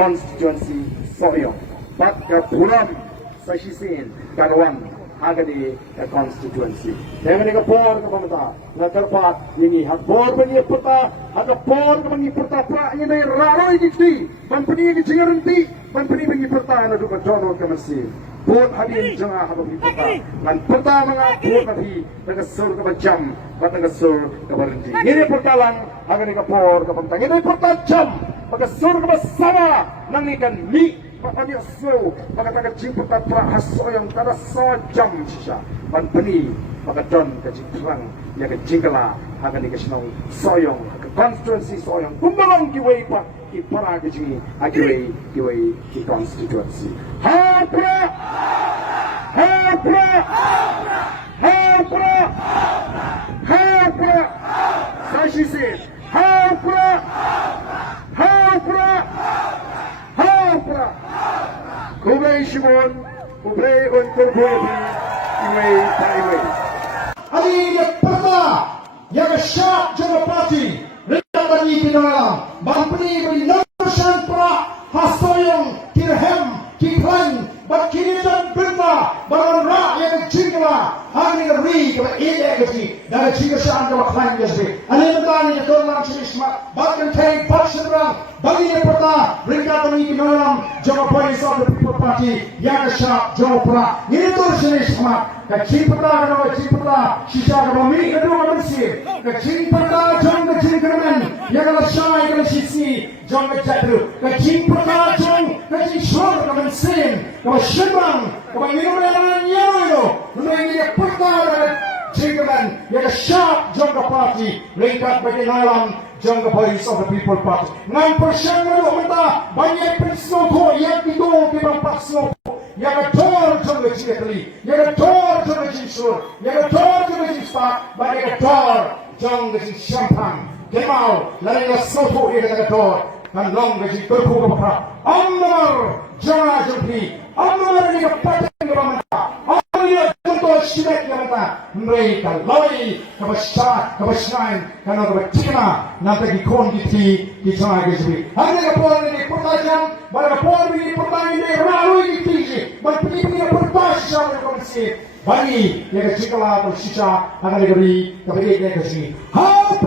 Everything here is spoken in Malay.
constituency soyo pat ka puram sa sisin karuan agadi ka constituency dengan ka por ka pamata na karpat ini hakbor bani pata hakbor bani pata pra ini raroi dikti pampani ni jingaranti pampani bani pata na duka jono ka masi Bot habis jangan habis peta. Dan pertama bot habis dengan sur ke jam, dengan sur ke berhenti. Ini pertalang akan dikapor ke pemtang. Ini pertajam, dengan sur ke bersama nangikan mi. Pakanya sur, maka jing pertat haso yang kada jam sisa. Dan beni maka don ke jing terang yang ke jingkala akan dikasih soyong ke constituency soyong. Kumbalang kiwai pak. Ki para ke jing akiwai ki constituency. Hapra Sashi says Hapra Kublai Shimon Kublai on Kurbobi Iway Taiway Ali Pata Yaga Shah Janapati Rinabani Kinalam Bampani Bani Narshan Pra Hasoyong Kirhem Kiplan But Kinitan Birma Baran Ra Yaga Chingla Hani Ri Kaba Ilagati Daga Chigashan Kaba Klangasbi Alimani Yatorlan Chishma Bakan Tay Pakshanram Bagi Pata Rinabani Kinalam Janapati of the People Party Yaga Shah Janapra Ninitor Shishma Kacipata no Chipata, Shisha Rami, the Romancy, Kacipata, John the Chinaman, Yagalashai, Yagashisi, John the Chatu, Kacipata, John, Kachishor, Kaman Sin, Kawashiban, Kamayuran, Yaro, Lady Pata, Chinaman, Yagasha, John the Party, Rinkat Baginalam, John the Police of the People Party. 9% of the Banya Prisno, Yakito, Giban Pasno. Yaga tor to the Chitali, Yaga tor to the Chisur, Yaga tor to the Chispa, but Yaga tor, John the Champagne, Gemau, Lana Soto Yaga tor, and long as you go to Amor, John Ajumpi, Amor Yaga Patan Ramata, Amor Tunto Shibet Yamata, Mreka, Loi, Kabasha, Kabashine, Kanaka Tina, Nataki Konditi, Kitagazbi. I make a point in the Potajam, but a point in the Potajam, Raui Fiji, but people in the Potash shall come see. Bani, Yaga Chikala, Shisha, Anagari, Kabari Legacy. How